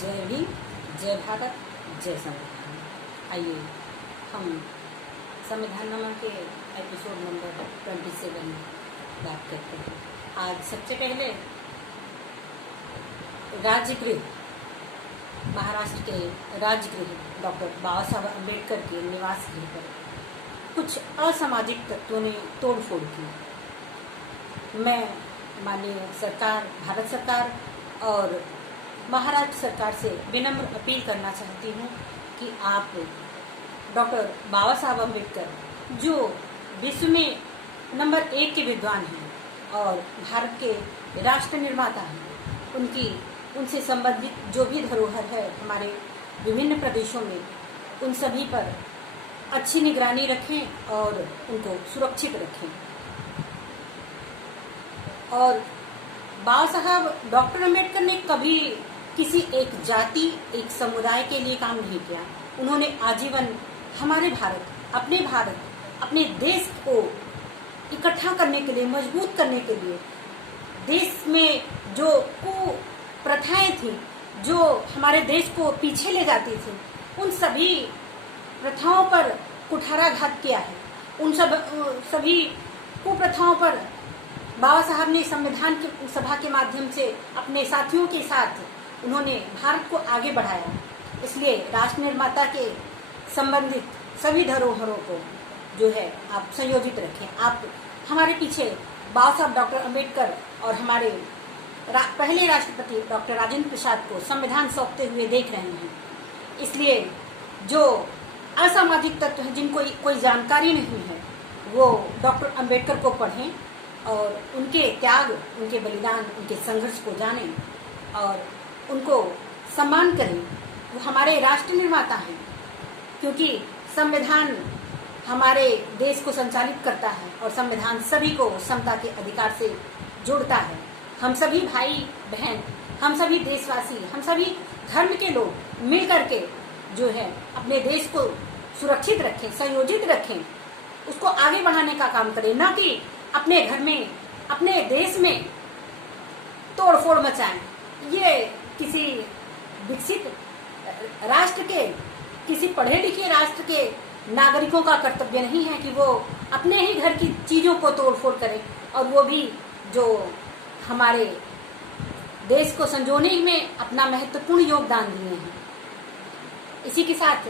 जय हिंद, जय भारत, जय संविधान। आइए हम संविधान के एपिसोड नंबर 27 में बात करते हैं। आज सबसे पहले राजगृह, महाराष्ट्र के राजगृह डॉक्टर बाबा साहब अम्बेडकर के निवास गृह पर कुछ असामाजिक तत्वों ने तोड़फोड़ की। मैं माननीय सरकार, भारत सरकार और महाराष्ट्र सरकार से विनम्र अपील करना चाहती हूँ कि आप डॉक्टर बाबा साहब अम्बेडकर, जो विश्व में नंबर 1 के विद्वान हैं और भारत के राष्ट्र निर्माता हैं, उनसे संबंधित जो भी धरोहर है हमारे विभिन्न प्रदेशों में, उन सभी पर अच्छी निगरानी रखें और उनको सुरक्षित रखें। और बाबा साहब डॉक्टर अम्बेडकर ने कभी किसी एक जाति, एक समुदाय के लिए काम नहीं किया। उन्होंने आजीवन हमारे भारत, अपने देश को इकट्ठा करने के लिए, मजबूत करने के लिए, देश में जो कुप्रथाएं थी, जो हमारे देश को पीछे ले जाती थी, उन सभी प्रथाओं पर कुठाराघात किया है। उन सभी कुप्रथाओं पर बाबा साहब ने संविधान की सभा के माध्यम से अपने साथियों के साथ उन्होंने भारत को आगे बढ़ाया। इसलिए राष्ट्र निर्माता के संबंधित सभी धरोहरों को जो है आप संयोजित रखें। आप हमारे पीछे बाबा साहब डॉक्टर अम्बेडकर और हमारे पहले राष्ट्रपति डॉक्टर राजेंद्र प्रसाद को संविधान सौंपते हुए देख रहे हैं। इसलिए जो असामाजिक तत्व हैं, जिनको कोई जानकारी नहीं है, वो डॉक्टर अम्बेडकर को पढ़ें और उनके त्याग, उनके बलिदान, उनके संघर्ष को जानें और उनको सम्मान करें। वो हमारे राष्ट्र निर्माता हैं, क्योंकि संविधान हमारे देश को संचालित करता है और संविधान सभी को समता के अधिकार से जोड़ता है। हम सभी भाई बहन, हम सभी देशवासी, हम सभी धर्म के लोग मिल करके जो है अपने देश को सुरक्षित रखें, संयोजित रखें, उसको आगे बढ़ाने का काम करें, न कि अपने घर में, अपने देश में तोड़फोड़ मचाएं। ये किसी विकसित राष्ट्र के, किसी पढ़े लिखे राष्ट्र के नागरिकों का कर्तव्य नहीं है कि वो अपने ही घर की चीजों को तोड़फोड़ करें, और वो भी जो हमारे देश को संजोने में अपना महत्वपूर्ण योगदान दिए हैं। इसी के साथ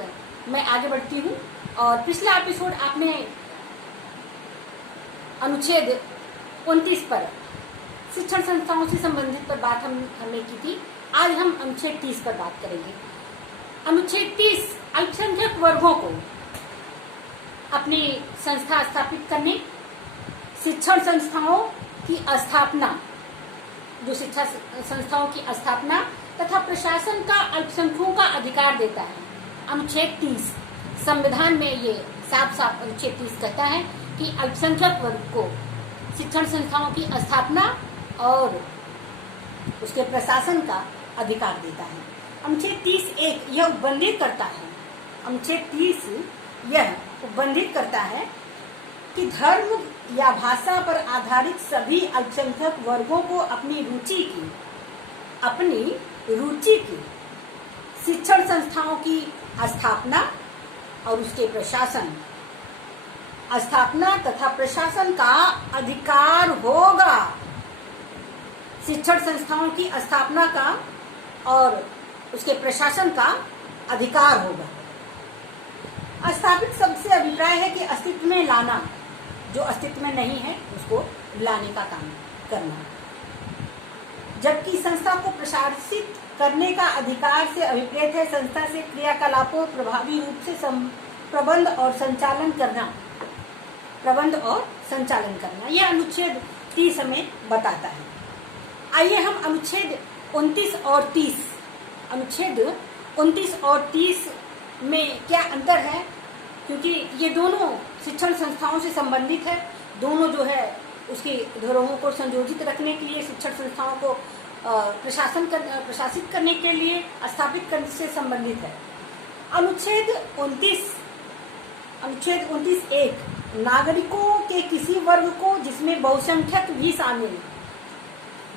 मैं आगे बढ़ती हूँ। और पिछला एपिसोड आपने अनुच्छेद 29 पर शिक्षण संस्थाओं से संबंधित पर बात हमने की थी। आज हम अनुच्छेद 30 पर बात करेंगे। अनुच्छेद 30 अल्पसंख्यक वर्गों को अपनी संस्था स्थापित करने, शिक्षण संस्थाओं की स्थापना, जो शिक्षा संस्थाओं की स्थापना तथा प्रशासन का अल्पसंख्यकों का अधिकार देता है। अनुच्छेद 30 संविधान में ये साफ साफ अनुच्छेद 30 कहता है कि अल्पसंख्यक वर्ग को शिक्षण संस्थाओं की स्थापना और उसके प्रशासन का अधिकार देता है। अनुच्छेद 30(1) यह उपबंधित करता है, अनुच्छेद 30 यह उपबंधित करता है कि धर्म या भाषा पर आधारित सभी अल्पसंख्यक वर्गों को अपनी रुचि की शिक्षण संस्थाओं की स्थापना और उसके स्थापना तथा प्रशासन का अधिकार होगा। शिक्षण संस्थाओं की स्थापना का और उसके प्रशासन का अधिकार होगा। स्थापित शब्द से अभिप्राय है कि अस्तित्व में लाना, जो अस्तित्व में नहीं है उसको लाने का काम करना। जबकि संस्था को प्रशासित करने का अधिकार से अभिप्रेत है संस्था से क्रियाकलापों प्रभावी रूप से प्रबंध और संचालन करना, यह अनुच्छेद 30 हमें बताता है। आइए हम अनुच्छेद 29 और 30, अनुच्छेद 29 और 30 में क्या अंतर है, क्योंकि ये दोनों शिक्षण संस्थाओं से संबंधित है। दोनों जो है उसकी धरोहरों को संयोजित रखने के लिए, शिक्षण संस्थाओं को प्रशासित करने के लिए, स्थापित करने से संबंधित है। अनुच्छेद 29(1) नागरिकों के किसी वर्ग को, जिसमें बहुसंख्यक भी शामिल,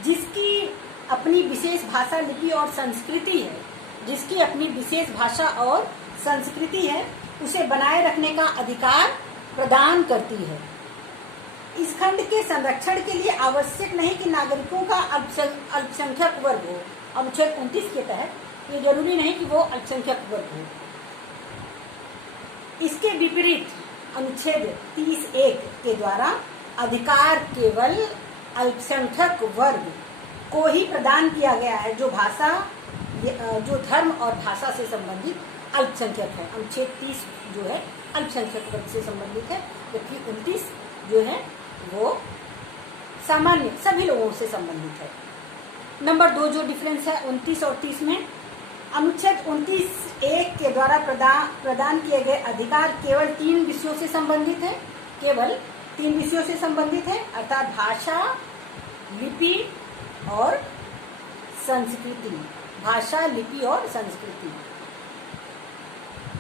जिसकी अपनी विशेष भाषा, लिपि और संस्कृति है, जिसकी अपनी विशेष भाषा और संस्कृति है, उसे बनाए रखने का अधिकार प्रदान करती है। इस खंड के संरक्षण के लिए आवश्यक नहीं कि नागरिकों का अल्पसंख्यक वर्ग हो। अनुच्छेद 29 के तहत ये जरूरी नहीं कि वो अल्पसंख्यक वर्ग हो। इसके विपरीत अनुच्छेद 30(1) के द्वारा अधिकार केवल अल्पसंख्यक वर्ग को ही प्रदान किया गया है जो धर्म और भाषा से संबंधित अल्पसंख्यक है। अनुच्छेद 30 जो है अल्पसंख्यक वर्ग से संबंधित है, जबकि 29 जो है वो सामान्य सभी लोगों से संबंधित है। नंबर 2 जो डिफरेंस है 29 और 30 में, अनुच्छेद 29(1) के द्वारा प्रदान किए गए अधिकार केवल 3 विषयों से संबंधित है, केवल 3 विषयों से संबंधित है, अर्थात भाषा, लिपि और संस्कृति। भाषा, लिपि और संस्कृति,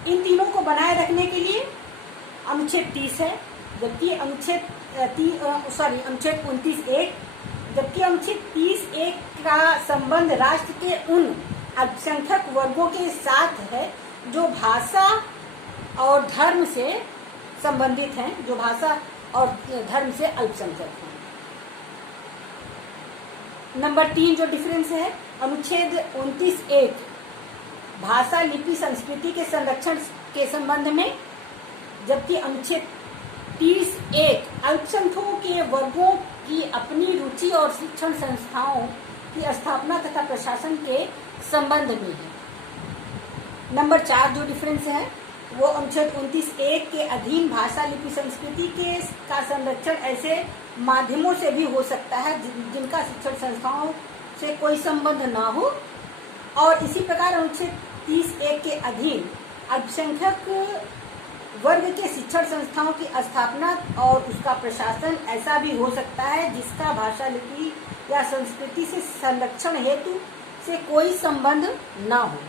इन तीनों को बनाए रखने के लिए अनुच्छेद 30 है, जबकि अनुच्छेद 29(1), जबकि अनुच्छेद 30(1) का संबंध राष्ट्र के उन अल्पसंख्यक वर्गों के साथ है जो भाषा और धर्म से संबंधित हैं, जो भाषा और धर्म से अल्पसंख्यक हैं। नंबर 3 जो डिफरेंस है अनुच्छेद 29(1) भाषा, लिपि, संस्कृति के संरक्षण के संबंध में, जबकि अनुच्छेद 30(1) अल्पसंख्यकों के वर्गों की अपनी रुचि और शिक्षण संस्थाओं की स्थापना तथा प्रशासन के संबंध में है। नंबर 4 जो डिफरेंस है वो अनुच्छेद 29(1) के अधीन भाषा, लिपि, संस्कृति का संरक्षण ऐसे माध्यमों से भी हो सकता है जिनका शिक्षण संस्थाओं से कोई संबंध ना हो, और इसी प्रकार अनुच्छेद 30(1) के अधीन अल्पसंख्यक वर्ग के शिक्षण संस्थाओं की स्थापना और उसका प्रशासन ऐसा भी हो सकता है जिसका भाषा, लिपि या संस्कृति से संरक्षण हेतु से कोई संबंध ना हो।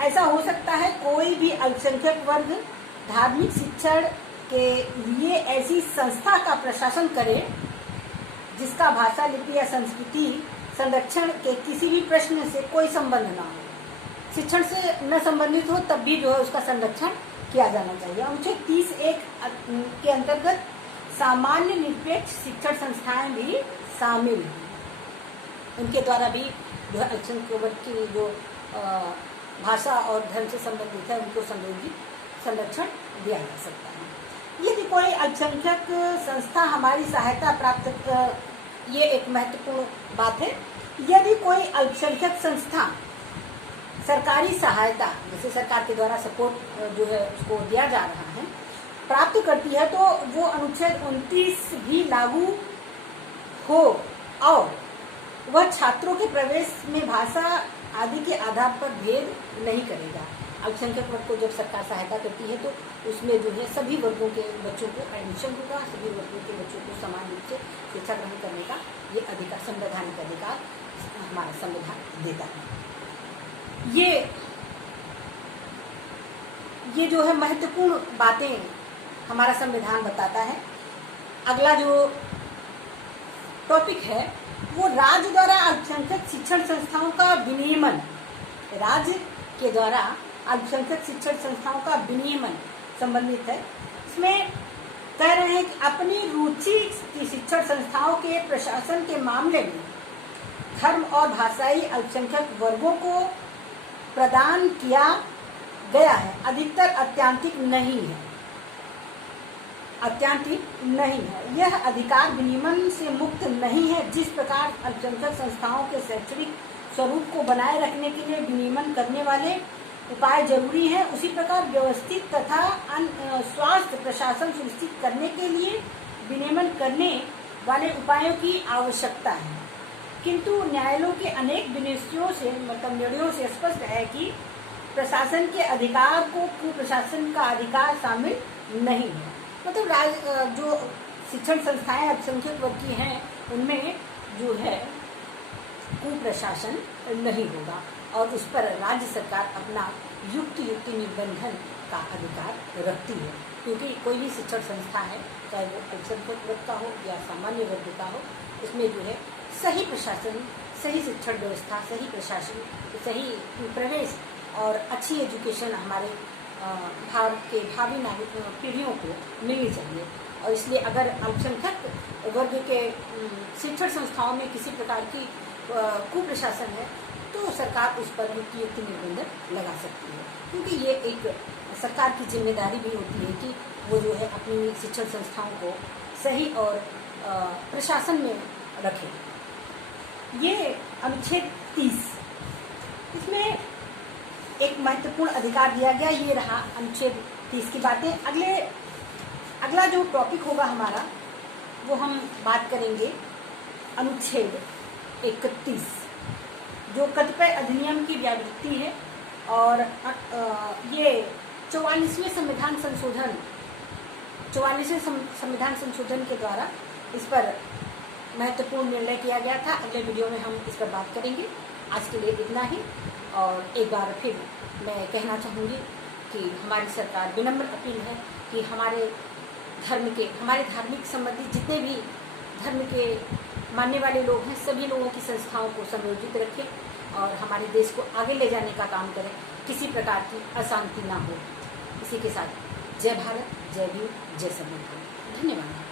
ऐसा हो सकता है कोई भी अल्पसंख्यक वर्ग धार्मिक शिक्षण के लिए ऐसी संस्था का प्रशासन करे जिसका भाषा, लिपि या संस्कृति संरक्षण के किसी भी प्रश्न से कोई संबंध ना हो, शिक्षण से न संबंधित हो, तब भी जो है उसका संरक्षण किया जाना चाहिए। अनुच्छेद 30(1) के अंतर्गत सामान्य निरपेक्ष शिक्षण संस्थाएं भी शामिल हैं, उनके द्वारा भी जो है अल्पसंख्यक वर्ग की जो भाषा और धर्म से संबंधित है उनको संरक्षण दिया जा सकता है। यदि कोई अल्पसंख्यक संस्था हमारी सहायता प्राप्त ये एक महत्वपूर्ण बात है, यदि कोई अल्पसंख्यक संस्था सरकारी सहायता, जैसे सरकार के द्वारा सपोर्ट जो है उसको दिया जा रहा है, प्राप्त करती है, तो वो अनुच्छेद 29 भी लागू हो और वह छात्रों के प्रवेश में भाषा आदि के आधार पर भेद नहीं करेगा। अल्पसंख्यक वर्ग को जब सरकार सहायता करती है तो उसमें जो है सभी वर्गों के बच्चों को एडमिशन होगा, सभी वर्गों के बच्चों को समान रूप से शिक्षा ग्रहण करने का ये अधिकार, संवैधानिक अधिकार हमारा संविधान देता है। ये जो है महत्वपूर्ण बातें हमारा संविधान बताता है। अगला जो टॉपिक है वो राज्य द्वारा अल्पसंख्यक शिक्षण संस्थाओं का विनियमन, राज्य के द्वारा अल्पसंख्यक शिक्षण संस्थाओं का विनियमन संबंधित है। इसमें कह रहे हैं कि अपनी रुचि की शिक्षण संस्थाओं के प्रशासन के मामले में धर्म और भाषाई अल्पसंख्यक वर्गों को प्रदान किया गया है, अधिकतर आत्यांतिक नहीं है, यह अधिकार विनियमन से मुक्त नहीं है। जिस प्रकार अल्पसंख्यक संस्थाओं के शैक्षणिक स्वरूप को बनाए रखने के लिए विनियमन करने वाले उपाय जरूरी है, उसी प्रकार व्यवस्थित तथा स्वास्थ्य प्रशासन सुनिश्चित करने के लिए विनियमन करने वाले उपायों की आवश्यकता है। किंतु न्यायालयों के अनेक निर्णयों से स्पष्ट है कि प्रशासन के अधिकार को कुप्रशासन का अधिकार शामिल नहीं है। मतलब जो शिक्षण संस्थाएं अल्पसंख्यक वर्ग की हैं उनमें जो है कुप्रशासन नहीं होगा और उस पर राज्य सरकार अपना युक्ति निबंधन का अधिकार रखती है, क्योंकि कोई भी शिक्षण संस्था है, चाहे वो अल्पसंख्यक वर्ग का हो या सामान्य वर्ग का हो, उसमें जो है सही प्रशासन सही शिक्षण व्यवस्था, सही प्रशासन, सही प्रवेश और अच्छी एजुकेशन हमारे भारत के भावी नागरिक पीढ़ियों को मिलनी चाहिए। और इसलिए अगर अल्पसंख्यक वर्ग के शिक्षण संस्थाओं में किसी प्रकार की कुप्रशासन है तो सरकार उस पर युक्ति निर्बंध लगा सकती है, क्योंकि ये एक सरकार की जिम्मेदारी भी होती है कि वो जो है अपनी शिक्षण संस्थाओं को सही और प्रशासन में रखे। ये अनुच्छेद 30, इसमें एक महत्वपूर्ण अधिकार दिया गया, ये रहा अनुच्छेद 30 की बातें। अगला जो टॉपिक होगा हमारा वो हम बात करेंगे अनुच्छेद 31, जो कतिपय अधिनियम की व्यावृत्ति है। और ये 44वें संविधान संशोधन के द्वारा इस पर महत्वपूर्ण निर्णय किया गया था। अगले वीडियो में हम इस पर बात करेंगे। आज के लिए इतना ही। और एक बार फिर मैं कहना चाहूँगी कि हमारी सरकार विनम्र अपील है कि हमारे धार्मिक संबंधित जितने भी धर्म के मानने वाले लोग हैं, सभी लोगों की संस्थाओं को संयोजित रखें और हमारे देश को आगे ले जाने का काम करें, किसी प्रकार की अशांति ना हो। इसी के साथ जय भारत, जय भीम, जय संविधान। धन्यवाद।